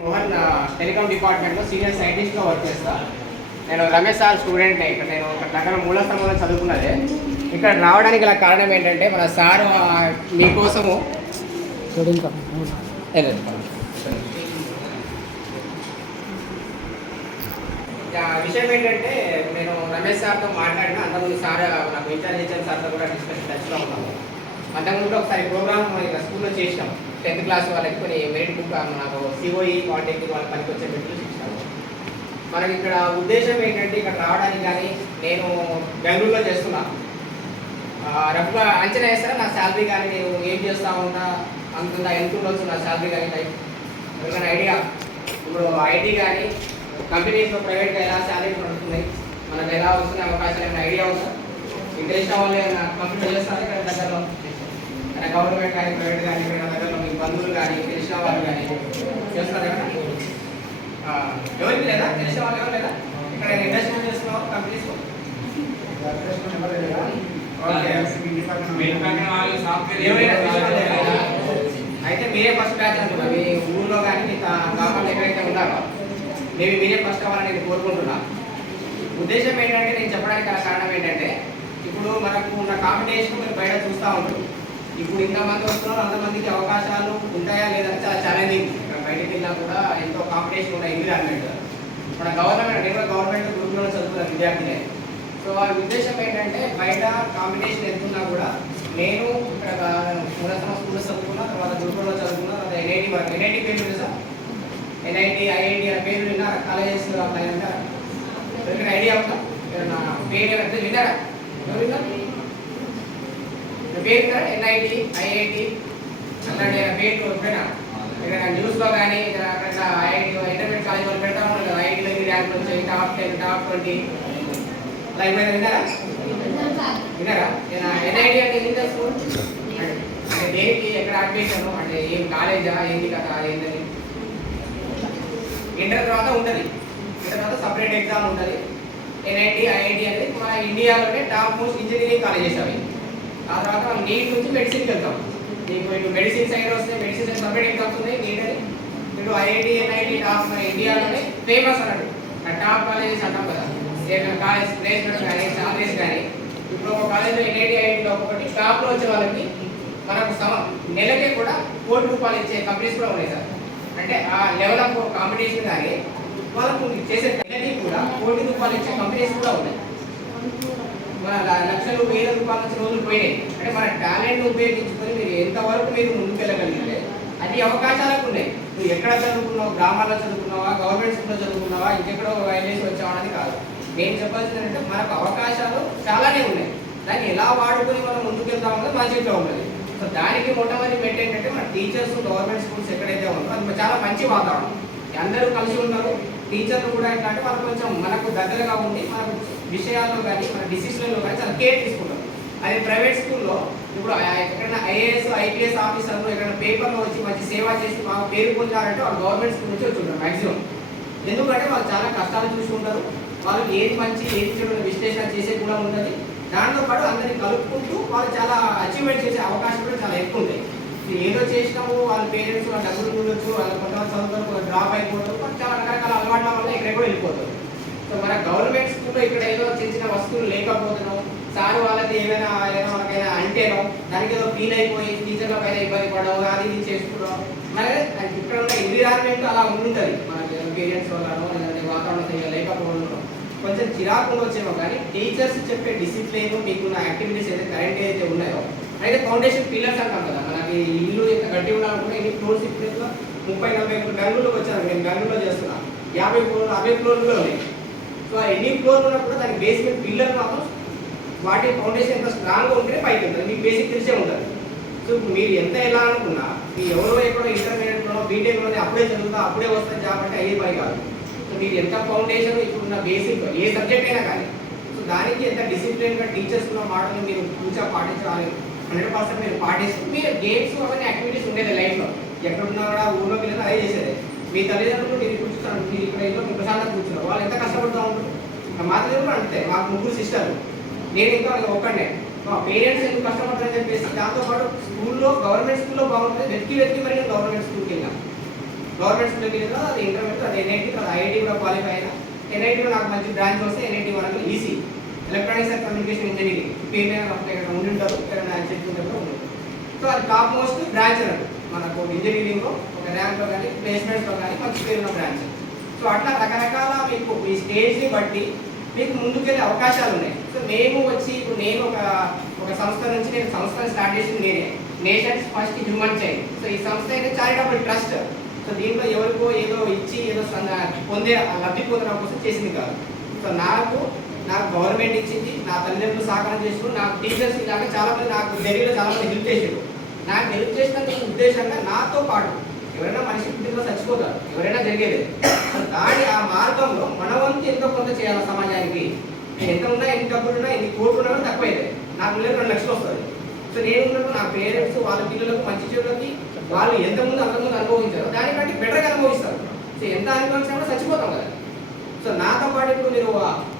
Mohan telecom డిపార్ట్మెంట్లో senior సైంటిస్ట్గా work చేస్తా. నేను రమేష్ సార్ స్టూడెంట్నే. ఇక్కడ నేను దగ్గర మూల స్తంభంలో చదువుకున్నదే. ఇక్కడ రావడానికి గల కారణం ఏంటంటే మన సార్ మీకోసము విషయం ఏంటంటే నేను రమేష్ సార్తో మాట్లాడిన అంతకుముందు సార్ నాకు ఇన్ఛార్జ్ ఇచ్చిన సార్తో కూడా డిస్కషన్ టచ్లో ఉన్నాము. అంతకుముందు ఒకసారి ప్రోగ్రామ్ స్కూల్లో చేసినాం. 10th క్లాస్ వాళ్ళకి కొన్ని మెరిట్ బుక్ నాకు సిఓఈ పాలిటెక్నిక్ వాళ్ళకి పనికి వచ్చే మెట్లు ఇచ్చినాము. మనకి ఇక్కడ ఉద్దేశం ఏంటంటే ఇక్కడ రావడానికి కానీ నేను బెంగళూరులో చేస్తున్నా. రఫ్గా అంచనా వేస్తారా నా శాలరీ కానీ నేను ఏం చేస్తూ ఉంటా అంతుందా ఎంత ఉండొచ్చు నా శాలరీ కానీ టైప్ ఎవరికైనా ఐడియా? ఇప్పుడు ఐటీ కానీ కంపెనీస్లో ప్రైవేట్గా ఎలా శాలరీ పడుతున్నాయి, మనకు ఎలా వస్తున్న అవకాశాలు ఏమైనా ఐడియా ఉందా? మీకు తెలిసిన వాళ్ళు ఏమైనా కంప్లీట్ చేస్తారు ఇక్కడ దగ్గరలో? గవర్నమెంట్ కానీ ప్రైవేట్ కానీ ఇక్కడ దగ్గరలో మీ బంధువులు కానీ తెలిసిన వాళ్ళు కానీ చేస్తారు కదా? ఎవరికి లేదా? తెలిసిన వాళ్ళు ఎవరు లేదా? ఇక్కడ ఇండస్ట్రీ చేస్తున్నావు కంపెనీస్? అయితే మీరే ఫస్ట్ బ్యాచ్ అంటున్నా. మీ ఊళ్ళో కానీ మీ గ్రామాల్లో ఎక్కడైతే ఉన్నారో మీరే ఫస్ట్ అవ్వాలని నేను కోరుకుంటున్నా. ఉద్దేశం ఏంటంటే నేను చెప్పడానికి గల కారణం ఏంటంటే ఇప్పుడు మనకు ఉన్న కాంపిటీషన్ మీరు బయట చూస్తూ ఉంటారు. ఇప్పుడు ఇంతమంది వస్తున్నారు, అంతమందికి అవకాశాలు ఉంటాయా లేదా చాలా ఛాలెంజింగ్. ఇక్కడ బయటకు వెళ్ళినా కూడా ఎంతో కాంపిటీషన్ ఉన్న ఎన్విరాన్మెంట్. మన గవర్నమెంట్ నేను కూడా గవర్నమెంట్ గ్రూప్లో చదువుతున్న విద్యార్థినే. సో ఆ ఉద్దేశం ఏంటంటే బయట కాంపిటీషన్ ఎంతున్నా కూడా నేను ఇక్కడ మూలసమ స్కూల్లో చదువుకున్నా, తర్వాత గ్రూప్లో చదువుకున్నా, తర్వాత ఎన్ఐటి వరకు. ఎన్ఐటి పేరు తెలుసా? ఎన్ఐటి ఐఐటి అనే పేరు విన్నారా? కాలేజెస్ అప్లై అంటారా? ఎవరికైనా ఐడియా ఉందా? నా పేరు అంటే విన్నారా? ఎవరు విన్నారు? పేరు కదా ఎన్ఐటి ఐఐటి అలాంటి పేరు ఎప్పుడైనా ఇక్కడ న్యూస్లో కానీ అక్కడ ఐఐటి ఇంటర్మీడియట్ కాలేజ్ వాళ్ళు పెడతా ఉన్నారు కదా, ఐఐటీలో ఈ ర్యాంక్ వచ్చాయి, టాప్ 10 టాప్ 20 అలా ఏమైనా విన్నారా? విన్నారా? ఎన్ఐటి అంటే ఏంటి స్కూల్ అంటే దేనికి ఎక్కడ అడ్మిషన్ అంటే ఏం కాలేజా ఏంటి కదా ఏంటని? ఇంటర్ తర్వాత ఉంటుంది. ఇంటర్ తర్వాత సపరేట్ ఎగ్జామ్ ఉంటుంది. ఎన్ఐటి ఐఐటి అనేది మన ఇండియాలోనే టాప్ మోస్ట్ ఇంజనీరింగ్ కాలేజెస్ అవి. ఆ తర్వాత మనం నీట్ నుంచి మెడిసిన్కి వెళ్తాం. మీకు ఇటు మెడిసిన్ సైడ్ వస్తే మెడిసిన్ సైడ్ సపరేట్ ఎగ్జామ్స్ ఉన్నాయి. నీట్ అని ఇటు ఐఐటి ఎన్ఐటి టాప్ మన ఇండియాలోనే ఫేమస్ అన్నట్టు టాప్ కాలేజెస్ అంటాం కదా. కాలేజ్ ప్లేస్మెంట్స్ కానీ సాలరీస్ కానీ ఇప్పుడు ఒక కాలేజ్లో ఎన్ఐటి ఐఐటిలో ఒకటి టాప్లో వచ్చే వాళ్ళకి మనకు నెలకే కూడా ₹1,00,00,000 ఇచ్చే కంపెనీస్ కూడా ఉన్నాయి సార్. అంటే ఆ లెవెల్ ఆఫ్ కాంపిటీషన్ కానీ వాళ్ళకు చేసే నెలకి కూడా ₹1,00,00,000 ఇచ్చే కంపెనీస్ కూడా ఉన్నాయి. మన లక్షలు వేల రూపాయల నుంచి రోజులు పోయినాయి. అంటే మన టాలెంట్ ఉపయోగించుకొని మీరు ఎంతవరకు మీరు ముందుకు వెళ్ళగలిగితే అది అవకాశాలకు ఉన్నాయి. నువ్వు ఎక్కడ చదువుకున్నావు, గ్రామాల్లో చదువుకున్నావా, గవర్నమెంట్ స్కూల్లో చదువుకున్నావా, ఇంకెక్కడో వైలేసి వచ్చావా అనేది కాదు. నేను చెప్పాల్సింది ఏంటంటే మనకు అవకాశాలు చాలానే ఉన్నాయి. దాన్ని ఎలా వాడుకొని మనం ముందుకు వెళ్తామో మన చేతిలో ఉన్నది. సో దానికి మొట్టమొదటి మెట్ ఏంటంటే మన టీచర్స్ గవర్నమెంట్ స్కూల్స్ ఎక్కడైతే ఉందో అది చాలా మంచి వాతావరణం. అందరూ కలిసి ఉన్నారు. టీచర్లు కూడా ఎట్లా అంటే వాళ్ళు కొంచెం మనకు దగ్గరగా ఉండి మనకు విషయాల్లో కానీ మన డిసిషన్లో కానీ చాలా కేర్ తీసుకుంటారు. అది ప్రైవేట్ స్కూల్లో ఇప్పుడు ఎక్కడైనా ఐఏఎస్ ఐపీఎస్ ఆఫీసర్లు ఎక్కడైనా పేపర్లో వచ్చి మంచి సేవ చేసి బాగా పేరు పొందారంటే వాళ్ళు గవర్నమెంట్ స్కూల్ నుంచి వచ్చి ఉంటారు మ్యాక్సిమం. ఎందుకంటే వాళ్ళు చాలా కష్టాలు చూసుకుంటారు. వాళ్ళకి ఏది మంచి ఏది చెడు విశ్లేషణ చేసే కూడా ఉంటుంది. దాంతోపాటు అందరినీ కలుపుకుంటూ వాళ్ళు చాలా అచీవ్మెంట్ చేసే అవకాశం కూడా చాలా ఎక్కువ ఉంటాయి. ఏదో చేసినాము వాళ్ళ పేరెంట్స్ వాళ్ళ డబ్బులు చూడొచ్చు, వాళ్ళ కొంతమంది చదువుతారు, డ్రాప్ అయిపోతారు, చాలా రకరకాల అలవాట్ల వల్ల ఇక్కడ కూడా వెళ్ళిపోతారు. సో మన గవర్నమెంట్ స్కూల్లో ఇక్కడ ఏదో చిన్న చిన్న వస్తువులు లేకపోతున్నాం, సార్ వాళ్ళకి ఏమైనా వాళ్ళకైనా అంటేనో దానికి ఏదో ఫీల్ అయిపోయి టీచర్ల పైన ఇబ్బంది పడడం అది ఇది చేసుకోవడం మరి ఇక్కడ ఉన్న ఎన్విరాన్మెంట్ అలా ఉంటుంది. మన పేరెంట్స్ వల్లనో లేదంటే వాతావరణం లేకపోవడం కొంచెం చిరాకు వచ్చేమో. కానీ టీచర్స్ చెప్పే డిసిప్లిన్ మీకున్న యాక్టివిటీస్ ఏదైతే కరెంట్ ఏదైతే ఉన్నాయో అయితే ఫౌండేషన్ పిల్లర్స్ అంటాం కదా. మనకి ఇల్లు ఎంత గట్టి ఉండాలనుకుంటే ఇన్ని ఫ్లోర్స్ ఇప్పుడు 30-40 బెంగళూరులోకి వచ్చాను. నేను బెంగళూరులో చేస్తున్నా. 50 ఫ్లోర్లు 60 ఫ్లోర్లు కూడా ఉన్నాయి. సో ఎన్ని ఫ్లోర్లు ఉన్నప్పుడు దానికి బేస్మెంట్ పిల్లర్ మాత్రం వాటి ఫౌండేషన్ ఎంత స్ట్రాంగ్గా ఉంటే పైకి ఉంటుంది. మీకు బేసిక్ తెలిసే ఉంటుంది. సో మీరు ఎంత ఎలా అనుకున్నా మీ ఎవరో ఎక్కడో ఇంటర్మీడియట్లో బీటెక్లోనే అప్పుడే చదువుతా అప్పుడే వస్తుంది జాబ్ అంటే అయ్యే పని కాదు. సో మీరు ఎంత ఫౌండేషన్ ఇప్పుడున్న బేసిక్ ఏ సబ్జెక్ట్ అయినా కానీ సో దానికి ఎంత డిసిప్లిన్గా టీచర్స్ ఉన్న మాటలు మీరు కూర్చొని పాటించాలి. 100% మీరు పాటిస్తూ మీరు గేమ్స్ అవన్నీ యాక్టివిటీస్ ఉండేది లైఫ్లో. ఎక్కడున్నా కూడా ఊళ్ళోకి వెళ్ళినా అదే చేసేది. మీ తల్లిదండ్రులు మీరు కూర్చున్నారు, మీరు ఇక్కడ ఇంట్లో మీ ప్రశాంతంగా కూర్చున్నారు, వాళ్ళు ఎంత కష్టపడుతూ ఉంటారు. మా తల్లిదండ్రులు అంతే. మాకు 3 సిస్టర్లు, నేను ఇంకా ఒక్కడే. మా పేరెంట్స్ ఎందుకు కష్టపడతారని చెప్పేసి దాంతోపాటు స్కూల్లో గవర్నమెంట్ స్కూల్లో బాగుంటుంది వెతికి మరి గవర్నమెంట్ స్కూల్కి వెళ్ళాను. గవర్నమెంట్ స్కూల్కి వెళ్ళిన అది ఇంటర్మీడియట్, అది ఎన్ఐటి, అది ఐఐటి కూడా క్వాలిఫై అయినా. ఎన్ఐటీలో నాకు మంచి బ్రాంచ్ వస్తే ఎన్ఐటి మనకు EC electronics and communication engineering పేరు ఇక్కడ ఉండి ఉంటారు, ఇక్కడ చెప్తుంటే కూడా ఉంది. సో అది టాప్ మోస్ట్ బ్రాంచ్ అన్నట్టు మనకు ఇంజనీరింగ్లో ఒక ర్యాంక్లో కానీ ప్లేస్మెంట్స్లో కానీ మంచి పేరున్న బ్రాంచ్. సో అట్లా రకరకాల మీకు ఈ స్టేజ్ని బట్టి మీకు ముందుకెళ్ళే అవకాశాలు ఉన్నాయి. సో మేము వచ్చి ఇప్పుడు నేను ఒక సంస్థ నుంచి నేను సంస్థను స్టార్ట్ చేసింది నేనే, nations first human child. So ఈ సంస్థ అయితే చారిటబుల్ ట్రస్ట్. సో దీంట్లో ఎవరికో ఏదో ఇచ్చి ఏదో పొందే లబ్ధి పొందడం కోసం చేసింది కాదు. సో నాకు గవర్నమెంట్ ఇచ్చింది, నా తల్లిదండ్రులు సహకారం చేసారు, నాకు టీచర్స్ ఇలాగా చాలామంది నాకు ఢిల్లీలో చాలామంది హెల్ప్ చేసారు. నాకు హెల్ప్ చేసినందుకు ఉద్దేశంగా నాతో పాటు ఎవరైనా మనిషి పుట్టినలో చచ్చిపోతారు, ఎవరైనా జరిగేది. దాని ఆ మార్గంలో మన వంతు ఎంతో కొంత చేయాలి సమాజానికి. ఎంత ఉన్నా, ఎన్ని డబ్బులు ఉన్నా, ఎన్ని కోట్లు ఉన్నా తక్కువైతే నాకు 2 లక్షలు వస్తుంది. సో నేను ఉన్నప్పుడు నా పేరెంట్స్ వాళ్ళ పిల్లలకు మంచి చెడులకి వాళ్ళు ఎంతమంది అంతకుముందు అనుభవించారు, దానికంటే బెటర్గా అనుభవిస్తారు. సో ఎంత అనుభవించినా కూడా చచ్చిపోతాం కదా. సో నాతో పాటు ఇప్పుడు మీరు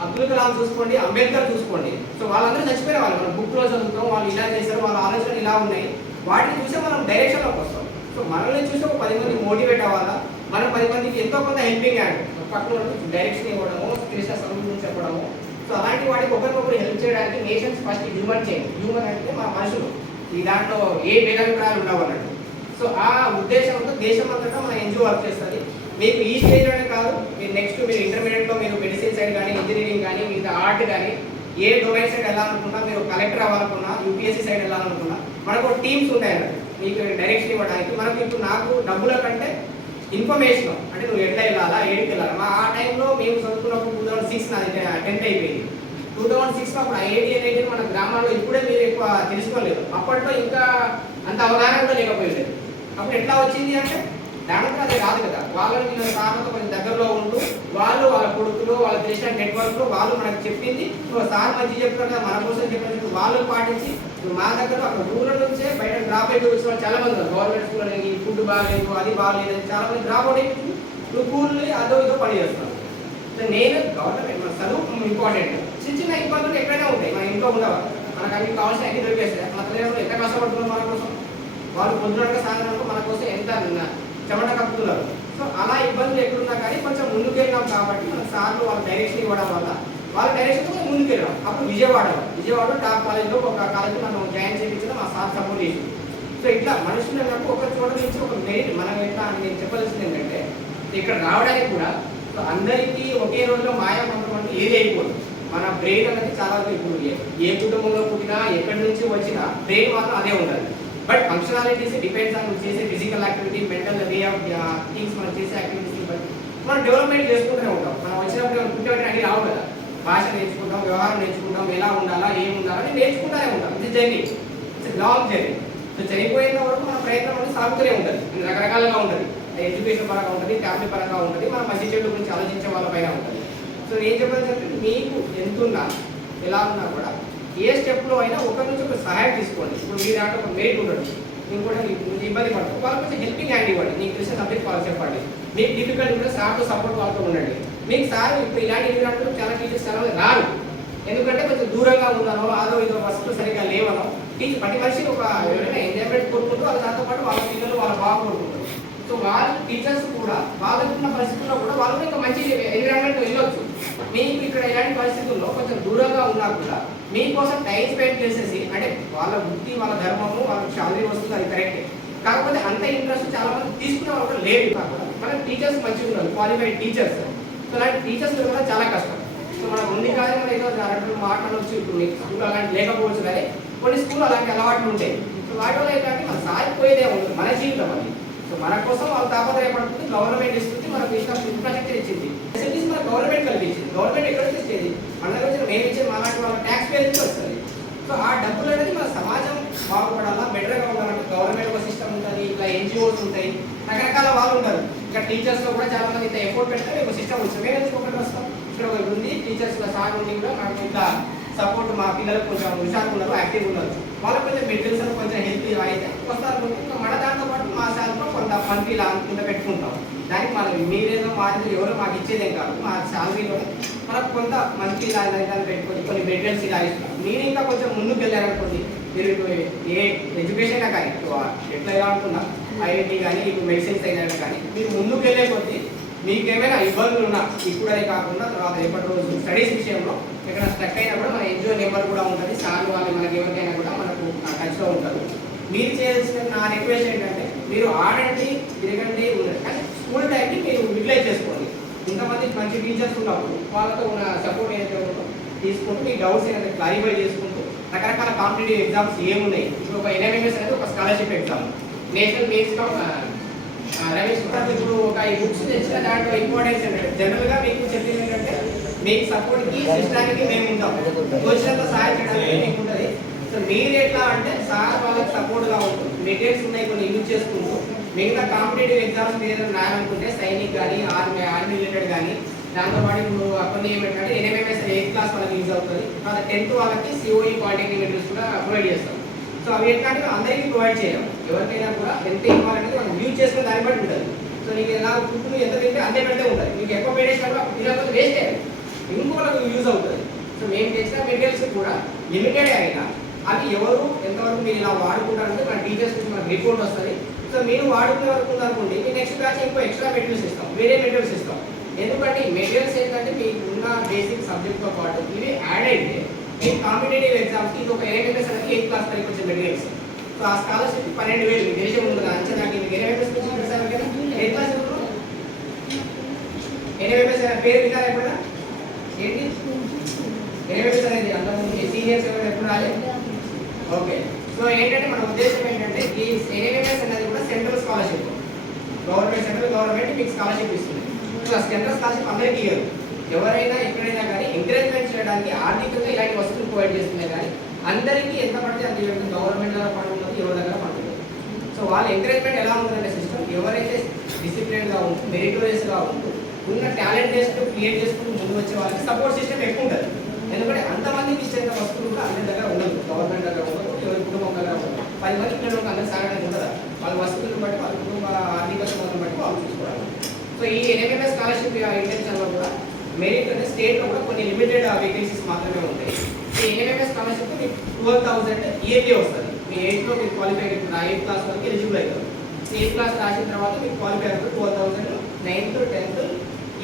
అబ్దుల్ కలాం చూసుకోండి, అంబేద్కర్ చూసుకోండి. సో వాళ్ళందరూ చచ్చిపోయిన వాళ్ళు, మనం బుక్లో చదువుతాం, వాళ్ళు ఇలా చేశారు, వాళ్ళ ఆలోచనలు ఇలా ఉన్నాయి, వాటిని చూసి మనం డైరెక్షన్లోకి వస్తాం. సో మనల్ని చూసి ఒక 10 మంది మోటివేట్ అవ్వాలా, మనం 10 మందికి ఎంతో కొంత హెల్పింగ్ హ్యాండ్ పక్కన డైరెక్షన్ ఇవ్వడము, కృష్ణ సమయం చెప్పడము. సో అలాంటి వాటికి ఒకరికొకరు హెల్ప్ చేయడానికి nations first human chain. Human అంటే మన మనుషులు, ఈ దాంట్లో ఏ భేదాభిప్రాయాలు ఉండవు అన్నట్టు. సో ఆ ఉద్దేశంతో దేశం అంతటా మన ఎన్జిఓ వర్క్ చేస్తుంది. మీకు ఈ స్టేజ్లోనే కాదు, మీరు నెక్స్ట్ మీరు ఇంటర్మీడియట్లో మీరు మెడిసిన్ సైడ్ కానీ, ఇంజనీరింగ్ కానీ, మిగతా ఆర్ట్ కానీ, ఏ డొమైన్ సైడ్ వెళ్ళాలనుకున్నా, మీరు కలెక్టర్ అవ్వాలనుకున్నా, యూపీఎస్సీ సైడ్ వెళ్ళాలనుకున్నా, మనకు టీమ్స్ ఉంటాయన్నట్టు మీకు డైరెక్షన్ ఇవ్వడానికి. మనకి ఇప్పుడు నాకు డబ్బుల కంటే ఇన్ఫర్మేషన్, అంటే నువ్వు ఎట్లా వెళ్ళాలా, ఏడికి వెళ్ళాలి. ఆ టైంలో మేము చదువుకున్నప్పుడు 2006 నాది 10th అయిపోయింది. 2006లో అప్పుడు ఐఐటి అనేది మన గ్రామాల్లో ఇప్పుడే మీరు ఎక్కువ తెలుసుకోలేదు, అప్పట్లో ఇంకా అంత అవగాహన కూడా లేకపోయేది. అప్పుడు ఎట్లా వచ్చింది అంటే దాంట్లో అది కాదు కదా, వాళ్ళని వీళ్ళ సార్లతో కొంచెం దగ్గరలో ఉంటూ వాళ్ళు వాళ్ళ కొడుకులు వాళ్ళ తెలిసిన నెట్వర్క్లో వాళ్ళు మనకు చెప్పింది, సార్ మంచి చెప్తారు కదా మన కోసం చెప్పినట్టు వాళ్ళు పాటించి మా దగ్గర అక్కడ ఊళ్ళ నుంచే బయట డ్రాప్ అయిపోయి వచ్చిన వాళ్ళు చాలా మంది ఉన్నారు. గవర్నమెంట్ స్కూల్ అనేది ఫుడ్ బాగాలేదు, అది బాగాలేదు అని చాలా మంది డ్రాప్ అవుట్ అయిపోయి స్కూల్ని అదో ఇదో పని చేస్తున్నారు. నేను గవర్నమెంట్ మన చదువు ఇంపార్టెంట్, చిన్న ఇబ్బందులు ఎక్కడైనా ఉంటాయి, మన ఇంట్లో ఉండవా, మనకు అన్ని కావాల్సిన అన్ని దొరికేస్తాయి. మన తల్లిదండ్రులు ఎంత కష్టపడుతున్నారు మన కోసం, వాళ్ళు పొద్దునక సాయంత్రం మన కోసం ఎంత చెమట కప్పుతున్నారు. సో అలా ఇబ్బందులు ఎక్కడున్నా కానీ కొంచెం ముందుకెళ్ళాం కాబట్టి మన సార్లు వాళ్ళ డైరెక్షన్ ఇవ్వడం వల్ల వాళ్ళ డైరెక్షన్తో కొంచెం ముందుకెళ్ళాం. అప్పుడు విజయవాడలో టాప్ కాలేజ్లో ఒక కాలేజ్లో మనం జాయిన్ చేయించడం మా సార్ సపోర్ట్ చేసింది. సో ఇట్లా మనుషులు అన్నప్పుడు ఒక చోట నుంచి ఒక మెరిట్ మనం ఎట్లా అని నేను చెప్పాల్సింది ఏంటంటే, ఇక్కడ రావడానికి కూడా సో అందరికీ ఒకే రోజులో మాయా మంత్రం అంటే ఏది అయిపోదు. మన బ్రెయిన్ అనేది చాలా ఇప్పుడు ఏ కుటుంబంలో పుట్టినా ఎక్కడి నుంచి వచ్చినా బ్రెయిన్ మాత్రం అదే ఉండాలి. బట్ ఫంక్షనాలిటీస్ డిపెండ్స్ ఆన్ చేసే physical activity, mental way of things, మనం చేసే యాక్టివిటీస్ బట్టి మనం డెవలప్మెంట్ చేసుకుంటూనే ఉంటాం. మనం వచ్చినప్పుడు పుట్టేవాటి అన్ని రావు కదా, భాష నేర్చుకుంటాం, వ్యవహారం నేర్చుకుంటాం, ఎలా ఉండాలా, ఏం ఉండాలని నేర్చుకుంటూనే ఉంటాం. ఇది journey, it's long journey. So చనిపోయేంత వరకు మన ప్రయత్నం అనేది సాగుతూనే ఉంటుంది. రకరకాలుగా ఉంటుంది, ఎడ్యుకేషన్ పరంగా ఉంటుంది, ఫ్యామిలీ పరంగా ఉంటుంది, మన మంచి చెడు గురించి ఆలోచించే వాళ్ళ పైన ఉంటుంది. సో నేను చెప్పాల్సి అంటే మీకు ఎంతున్నా ఎలా ఉన్నా కూడా ఏ స్టెప్లో అయినా ఒకరి నుంచి ఒక సహాయం తీసుకోండి. ఇప్పుడు మీరు దాంట్లో ఒక మెయిట్ ఉండదు, ఇంకోటి ఇబ్బంది పడుతుంది, వాళ్ళకి కొంచెం హెల్పింగ్ హ్యాండ్ ఇవ్వండి. నీకు తెలిసిన సబ్జెక్ట్ వాళ్ళకి చెప్పండి, మీకు డిఫికల్ట్ కూడా సార్తో సపోర్ట్ వాళ్ళతో ఉండండి. మీకు సార్ ఇప్పుడు ఇలాంటి ఇలాంటి చాలా టీచర్స్ చాలా రారు, ఎందుకంటే కొంచెం దూరంగా ఉన్నానో అదో ఇదో వస్తువులు సరిగ్గా లేవనో. ప్రతి మనిషి ఒక ఎవరైనా ఎంజాయ్మెంట్ కోరుకుంటూ వాళ్ళ దాంతోపాటు వాళ్ళ పిల్లలు వాళ్ళ బాగా కోరుకుంటారు. సో వాళ్ళ టీచర్స్ కూడా వాళ్ళకున్న పరిస్థితుల్లో కూడా వాళ్ళు ఇంకా మంచి ఎన్విరాన్మెంట్ వెళ్ళొచ్చు. మీకు ఇక్కడ ఇలాంటి పరిస్థితుల్లో కొంచెం దూరంగా ఉన్నా కూడా మీకోసం టైం స్పెండ్ చేసేసి, అంటే వాళ్ళ వృత్తి వాళ్ళ ధర్మము వాళ్ళకి శాలరీ వస్తుంది, అది కరెక్టే. కాకపోతే అంత ఇంట్రెస్ట్ చాలా మంది తీసుకునే వాళ్ళు కూడా లేదు. కాకుండా మన టీచర్స్ మంచిగా ఉన్నారు, క్వాలిఫైడ్ టీచర్స్. సో అలాంటి టీచర్స్ కూడా చాలా కష్టం. సో మనకు ఉంది కానీ మనం ఏదో అరవై మాట్లాడవచ్చు. ఇప్పుడు మీకు స్కూల్ అలాంటి లేకపోవచ్చు, కానీ కొన్ని స్కూల్ అలాంటి అలవాట్లు ఉంటాయి. సో వాటి వల్ల ఏంటంటే మన సాగిపోయేదే ఉంటుంది, మన జీవితం అది. సో మన కోసం వాళ్ళు తాపత్రయపడుతుంది, గవర్నమెంట్ ఇస్తుంది, మనకు ఇన్ఫ్రాస్ట్రక్చర్ ఇచ్చింది, ఫెసిలిటీస్ మన గవర్నమెంట్ కల్పించింది. గవర్నమెంట్ ఎక్కడ ఇచ్చేది, మన దగ్గర వచ్చిన మేము ఇచ్చేది అలాంటి వాళ్ళ ట్యాక్స్ పేర్ నుంచి వస్తుంది. సో ఆ డబ్బులు అనేది మన సమాజం బాగుపడాలా, బెటర్గా ఉండాలంటే గవర్నమెంట్ ఒక సిస్టమ్ ఉంటుంది, ఇట్లా ఎన్జిఓస్ ఉంటాయి, రకరకాల వాళ్ళు ఉంటారు. ఇక్కడ టీచర్స్లో కూడా చాలా మంది ఇంత ఎఫోర్ట్ పెడితే ఒక సిస్టమ్ వచ్చింది. మేము ఎందుకు ఒకటి వస్తాం, ఇక్కడ ఒకటి ఉంది టీచర్స్ సార్ ఉండి కూడా మనకు ఇట్లా సపోర్ట్, మా పిల్లలకు కొంచెం హుషారుగా ఉన్నారు, యాక్టివ్గా ఉన్నారు, వాళ్ళకి కొంచెం మెటీరియల్స్ కొంచెం హెల్ప్ అయితే వస్తారు. ఇంకా మన దాంతో పాటు మా శాలరీలో కొంత మంత్లీ ఇలా కింద పెట్టుకుంటాం. దానికి మనం మీరేదో మాది ఎవరో మాకు ఇచ్చేదేం కాదు, మా శాలరీలో మనకు కొంత మంత్లీ ఇలా దాన్ని పెట్టుకొని కొన్ని మెటీరియల్స్ ఇలా ఇస్తాం. మీరు ఇంకా కొంచెం ముందుకు వెళ్ళారనుకోండి, మీరు ఏ ఎడ్యుకేషన్ కానీ ఎట్లా ఎలా అనుకున్నా ఐఐటి కానీ ఇప్పుడు మెడిసిన్స్ అయినా కానీ మీరు ముందుకు వెళ్ళే కొద్దీ మీకు ఏమైనా ఇబ్బందులు ఉన్నా ఇప్పుడే కాకుండా తర్వాత రేపటి రోజు స్టడీస్ విషయంలో ఇక్కడ స్టక్ అయినా కూడా మన ఎన్జిఓ నెంబర్ కూడా ఉంటుంది, సార్ వాళ్ళు మనకి ఎవరికైనా కూడా మనకు టచ్లో ఉంటారు. మీరు చేయాల్సిన నా రిక్వెస్ట్ ఏంటంటే మీరు ఆడండి, తిరగండి, ఉండండి, కానీ స్కూల్ టైంని మీరు యూటిలైజ్ చేసుకోండి. ఇంతమంది మంచి టీచర్స్ ఉన్నప్పుడు వాళ్ళతో ఉన్న సపోర్ట్ ఏదైతే ఉందో తీసుకుంటూ మీ డౌట్స్ ఏదైతే క్లారిఫై చేసుకుంటూ రకరకాల కాంపిటేటివ్ ఎగ్జామ్స్ ఏమున్నాయి. ఇప్పుడు ఒక ఎన్ఎంఎంఎస్ అనేది ఒక scholarship exam, national based Ramesh ఇప్పుడు ఒక ఈ బుక్స్ తెచ్చిన దాంట్లో ఇంపార్టెన్స్ ఏంటంటే జనరల్గా మీకు చెప్పింది ఏంటంటే మీకు సపోర్ట్కి సిస్టానికి మేము ఉంటాం, వచ్చినంత సహాయం చేయడానికి మీకు ఉంటుంది. సో మీరు ఎట్లా అంటే సార్ వాళ్ళకి సపోర్ట్గా ఉంటుంది, మెటీరియల్స్ ఉన్నాయి కొన్ని యూజ్ చేసుకుంటూ మిగతా కాంపిటేటివ్ ఎగ్జామ్స్ మీరు ఏదైనా రాయాలనుకుంటే సైనిక్ కానీ ఆర్మీ రిలేటెడ్ కానీ దాంతోపాటు ఇప్పుడు కొన్ని ఏమంటే ఎన్ఎంఎంఎస్ 8th క్లాస్ వాళ్ళకి యూజ్ అవుతుంది, తర్వాత 10th వాళ్ళకి సిఓఈ పాలిటెక్నిక్ మెటీరియల్స్ కూడా ప్రొవైడ్ చేస్తాం. సో అవి ఎట్లాంటి అందరికీ ప్రొవైడ్ చేయం, ఎవరికైనా కూడా ఎంత ఇవ్వాలనేది మనం యూజ్ చేసుకునే దాన్ని బట్టి ఉంటుంది. సో నీకు ఎలా ఫుడ్ ఎంత తింటే అంతే పెడితే ఉంటుంది, మీకు ఎక్కువ పెట్టేసినా కూడా తినకపోతే వేస్ట్ అయ్యాలి, ఇంకోళ్ళకి యూజ్ అవుతుంది. సో మేము తెచ్చిన మెటీరియల్స్ కూడా లిమిటెడ్ అయినా అవి ఎవరు ఎంతవరకు మీరు ఇలా వాడుకుంటారంటే మన టీచర్స్ నుంచి మనకు రిపోర్ట్ వస్తుంది. సో మీరు వాడుకునే వరకు ఉందనుకోండి మీ నెక్స్ట్ బ్యాచ్ ఇంకో ఎక్స్ట్రా మెటీరియల్స్ ఇస్తాం, వేరే మెటీరియల్స్ ఇస్తాం. ఎందుకంటే ఈ మెటీరియల్స్ ఏంటంటే మీకు ఉన్న బేసిక్ సబ్జెక్ట్తో పాటు ఇవి యాడ్ అయితే ఈ కాంపిటేటివ్ ఎగ్జామ్స్కి ఇది ఒక ఎన్ఎంఎస్ అనేది 8th క్లాస్ వరకు వచ్చే మెటీరియల్స్. సో ఆ స్కాలర్షిప్ 12,000 దేశం ఉంది కదా అంచనాకి మీకు ఎన్ఎంఎస్ నుంచి చూసారు కదా 8th క్లాస్ ఎన్ఎంఎస్ పేరు విన్నారా ఎప్పుడైనా ఏంటి ఎన్ఎంఎస్ అనేది అంతకుముందు సీనియర్స్ ఎవరైనా ఎప్పుడు రాలేదు. ఓకే, సో ఏంటంటే మన ఉద్దేశం ఏంటంటే ఈ ఎన్ఎంఎస్ అనేది కూడా సెంట్రల్ స్కాలర్షిప్, సెంట్రల్ గవర్నమెంట్ మీకు స్కాలర్షిప్ ఇస్తుంది. సో ఆ సెంట్రల్ స్కాలర్షిప్ అందరికీ ఇవ్వరు, ఎవరైనా ఎక్కడైనా కానీ ఎంకరేజ్మెంట్ చేయడానికి ఆర్థికంగా ఇలాంటి వస్తువులు ప్రొవైడ్ చేస్తున్నాయి. కానీ అందరికీ ఎంత పడితే అంత ఇవ్వడం గవర్నమెంట్ దగ్గర ఫండ్ ఉంటుంది, ఎవరి దగ్గర ఫండ్ ఉంటుంది. సో వాళ్ళ ఎంకరేజ్మెంట్ ఎలా ఉంటుందంటే సిస్టమ్ ఎవరైతే డిసిప్లిన్గా ఉంటూ మెరిటోరియస్గా ఉంటూ ఉన్న టాలెంట్ టెస్ట్ క్రియేట్ చేసుకుంటూ ముందు వచ్చే వాళ్ళకి సపోర్ట్ సిస్టమ్ ఎక్కువ ఉంటుంది. ఎందుకంటే అంతమందికి ఇచ్చేంత వస్తువులు కూడా అందరి దగ్గర ఉండదు, గవర్నమెంట్ దగ్గర ఉండదు, ఎవరి కుటుంబం దగ్గర ఉండదు. 10 మంది పిల్లలు అందరూ సాగడానికి ఉంటుందా, వాళ్ళ వస్తువులను బట్టి వాళ్ళ కుటుంబ ఆర్థిక స్థితిని బట్టి వాళ్ళు చూసుకోవాలి. సో ఈ ఎన్ఎంఎస్ స్కాలర్షిప్ ఇంటెన్షన్లో కూడా మెరిట్ అంటే స్టేట్లో కూడా కొన్ని లిమిటెడ్ వేకెన్సీస్ మాత్రమే ఉంటాయి. ఈ ఎన్ఎంఎస్ స్కాలర్షిప్ మీకు 12,000 ఇయర్లీ వస్తుంది. మీ 8th మీరు క్వాలిఫై అవుతుంది, 8th క్లాస్ వరకు ఎలిజిబుల్ అవుతారు. 8th క్లాస్ రాసిన తర్వాత మీకు క్వాలిఫై అవుతుంది 12,000, 9th 10th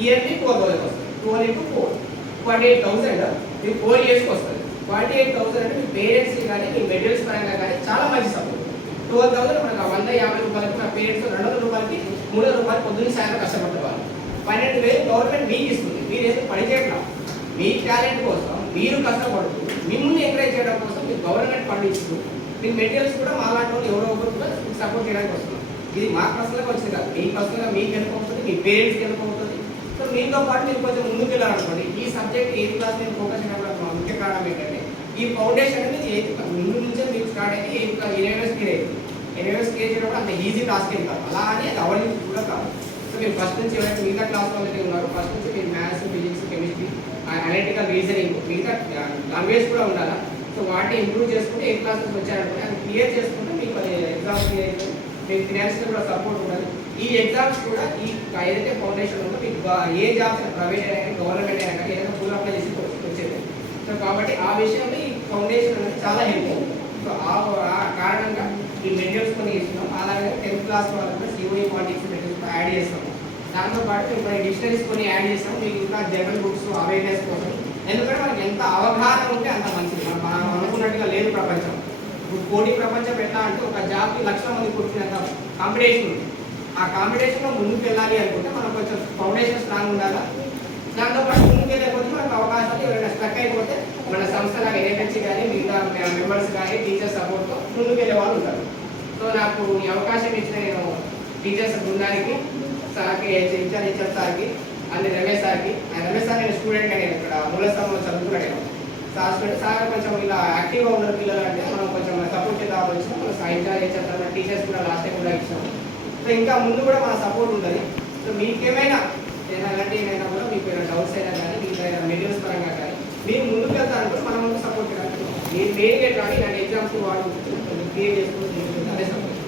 ఇయర్లీ 12,000 వస్తుంది. 12 into 4 48,000 మీకు 4 yearsకి వస్తుంది. 48,000 అంటే మీ పేరెంట్స్కి కానీ మీ మెటీరియల్స్ పరంగా కానీ చాలా మంచి సపోర్ట్. 12,000 మనకు 150 రూపాయలకి నా పేరెంట్స్ 200 రూపాయలకి 300 రూపాయలు పొద్దున్న సాయంత్రం కష్టపడతారు. 12,000 గవర్నమెంట్ మీకు ఇస్తుంది, మీరు ఏదో పని చేయడం మీ టాలెంట్ కోసం మీరు కష్టపడుతూ మిమ్మల్ని ఎంకరేజ్ చేయడం కోసం మీకు గవర్నమెంట్ ఫండ్ ఇస్తూ మీకు మెటీరియల్స్ కూడా మాలాంటి వాళ్ళు ఎవరో ఒకరు కూడా సపోర్ట్ చేయడానికి వస్తున్నారు. ఇది మా పర్సనల్గా వచ్చింది కాదు, మీ పర్సనల్గా మీకు వెళ్ళిపోతుంది, మీ పేరెంట్స్కి వెళ్ళిపోతుంది. సో మీతో పాటు మీరు కొంచెం ముందుకు వెళ్ళాలనుకోండి. ఈ సబ్జెక్ట్ 8th క్లాస్ నేను ఫోకస్ చేయడం ముఖ్య కారణం ఏంటంటే ఈ ఫౌండేషన్ అనేది 8th ముందు నుంచే మీకు స్టార్ట్ అయితే 8th క్లాస్ ఎన్ఎంఎస్ క్లియర్ అవుతుంది. ఎన్ఎంఎస్ క్లియర్ చేయడం అంత ఈజీ టాస్క్ ఏం కాదు, అలా అని అది అవన్నీ కూడా కాదు. సో మీరు ఫస్ట్ నుంచి ఎవరైతే మిగతా క్లాస్ వాళ్ళకి ఉన్నారు ఫస్ట్ నుంచి మీరు maths, physics, chemistry, analytical reasoning మిగతా లాంగ్వేజ్ కూడా ఉండాలా. సో వాటిని ఇంప్రూవ్ చేసుకుంటే 8th క్లాస్ నుంచి వచ్చారనుకుంటే అది క్లియర్ చేసుకుంటే మీకు అది ఎగ్జామ్స్ క్లియర్ అయితే మీకు ఫినాన్షియల్ కూడా సపోర్ట్ ఉంటుంది. ఈ ఎగ్జామ్స్ కూడా ఈ ఏదైతే ఫౌండేషన్ ఉందో మీకు ఏ జాబ్స్ ప్రైవేట్ అయినా కానీ గవర్నమెంట్ అయినా కానీ ఏదైనా పూల్ అప్లై చేసి వచ్చేది. సో కాబట్టి ఆ విషయంలో ఈ ఫౌండేషన్ అనేది చాలా హెల్ప్ అవుతుంది. సో ఆ కారణంగా ఈ మెటీరియల్స్ కొన్ని ఇస్తున్నాం. అలాగే 10th క్లాస్ వాళ్ళకి కూడా సిఓఈ పాలిటిక్స్ మెటీరియల్స్ యాడ్ చేస్తాము. దాంతోపాటు ఇప్పుడు డిక్షనరీస్ కొన్ని యాడ్ చేస్తాము మీకు ఇంకా జనరల్ బుక్స్ అవేర్నెస్ కోసం. ఎందుకంటే మనకి ఎంత అవగాహన ఉంటే అంత మంచిది. మనం అనుకున్నట్టుగా లేదు ప్రపంచం. ఇప్పుడు పోటీ ప్రపంచం ఎట్లా అంటే ఒక జాబ్కి 1,00,000 మంది కూర్చునేంత కాంపిటీషన్ ఉంది. ఆ కాంపిటీషన్లో ముందుకు వెళ్ళాలి అనుకుంటే మనం కొంచెం ఫౌండేషన్ స్ట్రాంగ్ ఉండాలా. దాంతోపాటు ముందుకు వెళ్ళకపోతే మనకు అవకాశాలు ఎవరైనా స్ట్రక్ అయిపోతే మన సంస్థల ఎన్ఎఫ్ఎస్సి కానీ మిగతా మెంబర్స్ కానీ టీచర్స్ సపోర్ట్తో ముందుకు వెళ్ళే వాళ్ళు ఉంటారు. సో నాకు ఈ అవకాశం ఇచ్చిన నేను టీచర్స్ బృందానికి సార్కి హెచ్ఆర్ సార్కి అన్ని రమేష్ సార్కి రమేష్ సార్ నేను స్టూడెంట్గా నేను ఇక్కడ మూలస్థానంలో చదువుకున్నాను. సార్ స్టూడెంట్ సార్ కొంచెం ఇలా యాక్టివ్గా ఉన్నారు పిల్లలు అంటే మనం కొంచెం సపోర్ట్ చేద్దాం వచ్చినాం. మన హెచ్ఆర్ టీచర్స్ కూడా లాస్ట్ టైం కూడా ఇచ్చాము. సో ఇంకా ముందు కూడా మన సపోర్ట్ ఉంటుంది. సో మీకేమైనా అలాంటి ఏమైనా కూడా మీకు ఏమైనా డౌట్స్ అయినా కానీ మీకు ఏమైనా మెటీరియల్స్ పరంగా కానీ మీరు ముందుకు వెళ్తారంటే మనం ముందు సపోర్ట్ చేయడానికి మీరు మెయిన్గా కానీ ఇలాంటి ఎగ్జామ్స్ వాడు క్రియేట్ చేసుకుంటూ అదే సపోర్ట్.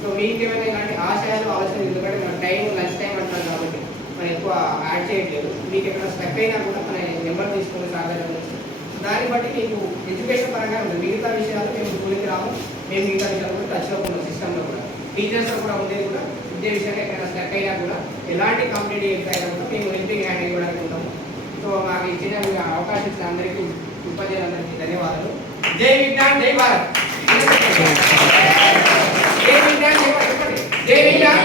సో మీకు ఏమైనా ఇలాంటి ఆశయాలు ఆలోచన ఎందుకంటే మన టైం లంచ్ టైం అంటున్నాం కాబట్టి మనం ఎక్కువ యాడ్ చేయట్లేదు. మీకు ఎక్కడ స్టక్ అయినా కూడా మన నెంబర్ తీసుకొని సాగడం దాన్ని బట్టి మీకు ఎడ్యుకేషన్ పరంగా ఉంటుంది. మిగతా విషయాలు మేము స్కూల్కి రాము, మేము మిగతా విషయాలు కూడా టచ్లో ఉన్న సిస్టంలో కూడా టీచర్స్ కూడా ఉండేది కూడా విద్య విషయంగా ఎక్కడైనా స్టక్ అయినా కూడా ఎలాంటి కాంపిటేటివ్ ఎగ్జామ్ అయినా కూడా మేము హెల్పింగ్ హ్యాండ్ ఇవ్వడానికి ఉంటాము. సో మాకు ఇచ్చిన అవకాశం ఇచ్చిన అందరికీ ఉపాధ్యాయులందరికీ ధన్యవాదాలు. జై విజ్ఞాన్ జై భారత్. జై విజ్ఞాన్ జై భారత్ చెప్పండి. జై విజ్ఞాన్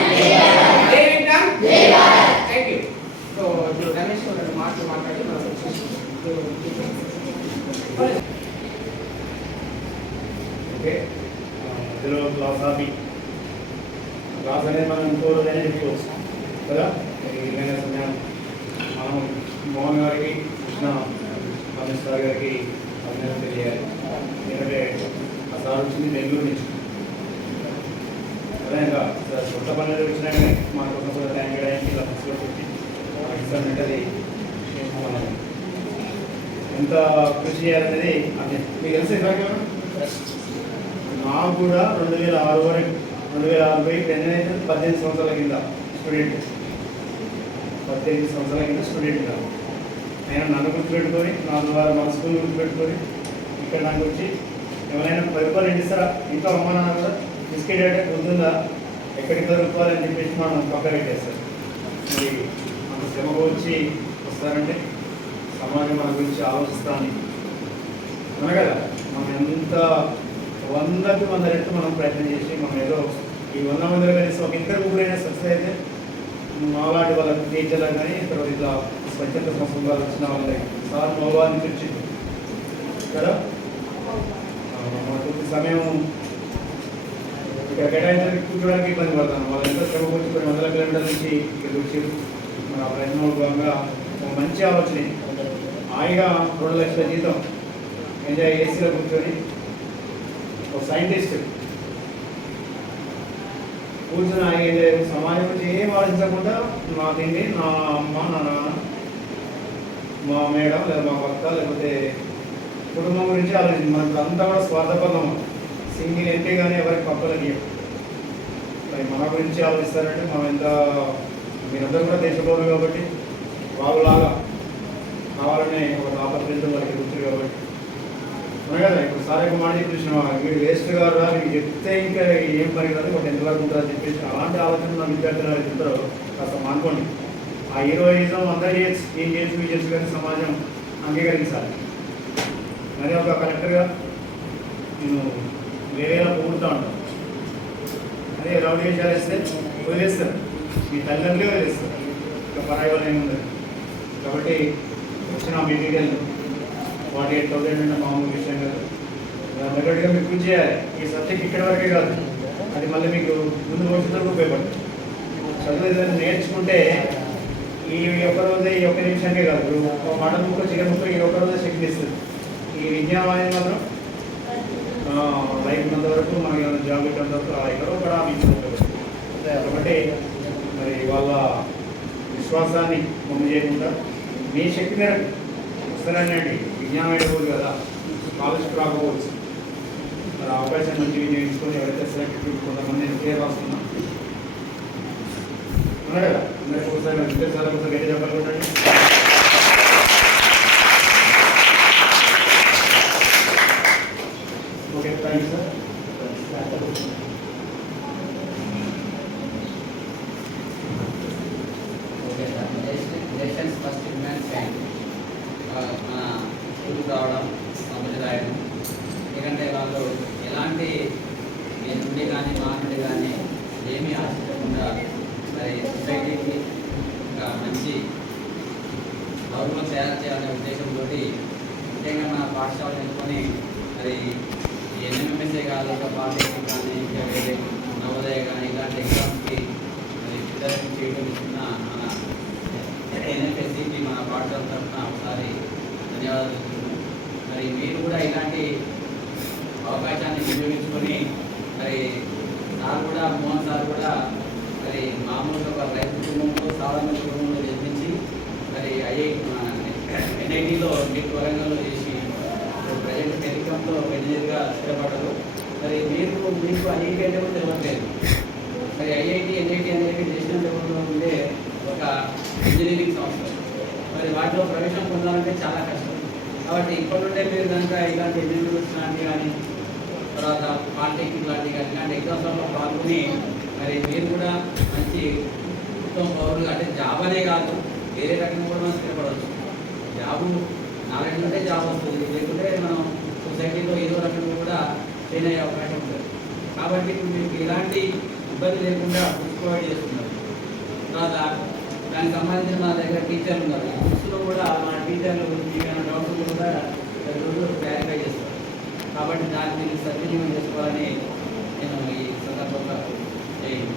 జై విజ్ఞాన్ జై భారత్. Thank you. సో ఇప్పుడు రమేష్ మాట్లాడి ఇందులో క్లాస్ అనేది మనం ఇంకో రోజైనా చెప్పుకోవచ్చు కదా. ఏదైనా సమయం మనం మోహన్ గారికి కృష్ణ రమేష్ సార్ గారికి అభినందన తెలియాలి. ఎందుకంటే ఆ సార్ వచ్చింది బెంగళూరు నుంచి అదే ఇంకా సొంత పనులు వచ్చినా కానీ మా కోసం కూడా టైం చేయడానికి ఇలా బస్సులో పెట్టి ఎగ్జామ్ అది మనం ఎంత కృషి చేయాలనేది అంటే మీకు తెలిసే కాదు. నాకు కూడా 2006 వరకు 2006 అయితే 18 సంవత్సరాల కింద స్టూడెంట్ 18 సంవత్సరాల కింద స్టూడెంట్ కాదు. ఆయన నన్ను గుర్తుపెట్టుకొని 4 వారు మన స్కూల్ గుర్తుపెట్టుకొని ఇక్కడ నాకు వచ్చి ఎవరైనా 10 రూపాయలు ఎండిస్తారా ఇంట్లో అమ్మ నాన్న కూడా బిస్కెట్ అంటే పొద్దుందా ఎక్కడికి దొరుకుకోవాలని చెప్పేసి మనం పక్క పెట్టేస్తారు. మరి అంత శ్రమ వచ్చి వస్తారంటే సమాజం మన గురించి ఆలోచిస్తాను అన్న కదా. మనం ఎంత 100కి 100 రెట్లు మనం ప్రయత్నం చేసి మనం ఏదో ఈ 100 మందిలో కలిసి ఒక ఇద్దరు ముగ్గురైనా సక్సెస్ అయితే మాలాంటి వాళ్ళ టీచర్లకు కానీ తర్వాత ఇట్లా స్వచ్ఛత సంస్థలు వచ్చిన వాళ్ళకి సార్ మౌవాన్ని తెచ్చి కదా కొద్ది సమయం ఇక్కడ కేటాయించడానికి కూర్చోడానికి ఇబ్బంది పడతాను. వాళ్ళు ఎంతో శ్రమ వచ్చి కొన్ని 100 కిలోమీటర్ల నుంచి ఇక్కడికి వచ్చి మన ప్రయత్నంలో భాగంగా ఒక మంచి ఆలోచన హాయిగా 2 లక్షల జీతం ఎంజాయ్ ఏసీలో కూర్చొని ఒక సైంటిస్ట్ కూర్చొని ఆయన సమాజం గురించి ఏం ఆలోచించకుండా నా తిండి నా అమ్మ నా నాన్న మా మేడం లేదా మా భర్త లేకపోతే కుటుంబం గురించి ఆలోచించి మనకు అంతా కూడా స్వార్థపరం. సింగిల్ ఎంపీ కానీ ఎవరికి పక్కలకి మరి మన గురించి ఆలోచిస్తారంటే మనం ఎంత మీరందరూ కూడా దేశపౌరులు కాబట్టి వాళ్ళలాగా కావాలనే ఒక ఆపత్రితో వాళ్ళకి గుర్తులు కాబట్టి అవును కదా. ఇప్పుడు సార్ యొక్క మాట చూసిన వీడు వేస్ట్ గారు మీకు చెప్తే ఇంకా ఏం పని కాదు ఒక ఎంతవరకు ఉంటుందని చెప్పేసి అలాంటి ఆలోచన నా విద్యార్థులు చెప్తారో కాస్త మానుకోండి. ఆ హీరోయిజం అందరూ చేయొచ్చు ఏం చేయొచ్చు మీరు చేయొచ్చు కానీ సమాజం అంగీకరించాలి. మరి ఒక కలెక్టర్గా నేను వేరేలా పొగుడుతూ ఉంటాను. అదే రౌడీ విషయాలు వేస్తే వదిలేస్తారు, మీ తల్లిదండ్రులే వదిలేస్తారు, ఇంకా పరాయి వాళ్ళు ఏముంది. కాబట్టి వచ్చిన మెటీరియల్ 48,000 అంటే మామూలు విషయం కాదు. దాని దగ్గరగా మీకు కృషి చేయాలి. ఈ సబ్జెక్ట్ ఇక్కడ వరకే కాదు, అది మళ్ళీ మీకు ముందు భవిష్యత్తులో ఉపయోగపడుతుంది. చదువు ఏదైనా నేర్చుకుంటే ఈ ఒక్క రోజే ఈ ఒక్క నిమిషానికే కాదు, ఒక మాట ముక్క చికెన్ ముక్క ఈ ఒక్క రోజే శక్తి ఇస్తుంది. ఈ విజ్ఞానం అనేది మాత్రం లైఫ్ ఉన్నంత వరకు మనకి జాబ్ పెట్టినంత వరకు ఎక్కడో కూడా మీకు ఉపయోగపడుతుంది. కాబట్టి మరి వాళ్ళ విశ్వాసాన్ని ముందు చేయకుండా మీ శక్తి మేరకు వస్తారనండి. విజ్ఞానం అయిపోదు కదా, స్కాలర్షిప్ రాకపోవచ్చు. మరి అవకాశం మంచి వినియోగించుకొని ఎవరైతే సెలెక్ట్ కొంతమంది పేరు రాస్తున్నా ఉన్నారు కదా, అందరికీ ఒకసారి సార్ ఒకసారి గట్టి చెప్పాలి. Okay, thank you sir. Okay sir, elections first demand thank మన స్కూల్కి రావడం కంపెనీ రాయడం. ఎందుకంటే వాళ్ళు ఎలాంటి మీ నుండి కానీ మా నుండి కానీ ఏమీ ఆశించకుండా మరి సొసైటీకి ఇంకా మంచి గౌరవం తయారు చేయాలనే ఉద్దేశంతో ముఖ్యంగా మన పాఠశాలను ఎన్నుకొని మరి ఎన్ఎంఎస్ఏ కాదు, ఇంకా పాలిటెక్నిక్ కానీ ఇంకా వేరే నవోదయ కానీ ఇలాంటి ఎగ్జామ్స్కి మరి పిల్లలకి చేయడం ఇస్తున్న మన ఎన్ఎఫ్ఎస్సికి మన పాఠశాల తరఫున ఒకసారి ధన్యవాదాలు చెప్తున్నాను. మరి మీరు కూడా ఇలాంటి అవకాశాన్ని వినియోగించుకొని మరి సార్ కూడా మోహన్ సార్ కూడా మరి మామూలుగా ఒక రైతు కుటుంబంలో సాధారణ కుటుంబంలో జన్మించి మరి ఎన్ఐటీలో నీట్ వరంగల్లో చేసి ప్రజెంట్ టెలికాంలో ఇంజనీర్గా స్థిరపడ్డారు. మరి మీకు ఐఐటీ అంటే కూడా తెలియట్లేదు. మరి ఐఐటి ఎన్ఐటి అనేది నేషనల్ లెవెల్లో ఉండే ఒక ఇంజనీరింగ్ సంస్థ. మరి వాటిలో ప్రవేశం పొందాలంటే చాలా కష్టం. కాబట్టి ఇప్పటి నుండే మీరు కనుక ఇలాంటి ఇంజనీరింగ్ లాంటివి కానీ తర్వాత పాలిటెక్నిక్ లాంటివి కానీ ఇలాంటి ఎగ్జామ్స్లో పాల్గొని మరి మీరు కూడా మంచి ఉత్తమ పౌరులు, అంటే జాబ్ అనే కాదు వేరే రకంగా కూడా మనం స్థిరపడవచ్చు. జాబు నాలెడ్జ్ ఉంటే జాబ్ వస్తుంది, లేకుంటే మనం సొసైటీలో ఏదో రకంగా కూడా ఫెయిల్ అయ్యే అవకాశం ఉంటుంది. కాబట్టి ఇప్పుడు మీకు ఎలాంటి ఇబ్బంది లేకుండా బుక్స్ ప్రొవైడ్ చేస్తున్నారు. తర్వాత దానికి సంబంధించిన మన దగ్గర టీచర్లు ఉన్నారు. ఈ బుక్స్లో కూడా మన టీచర్లు ఏమైనా డౌట్స్ కూడా రోజు క్లారిఫై చేస్తారు. కాబట్టి దాన్ని మీరు సద్వినియోగం చేసుకోవాలని నేను ఈ సందర్భంగా చేయండి.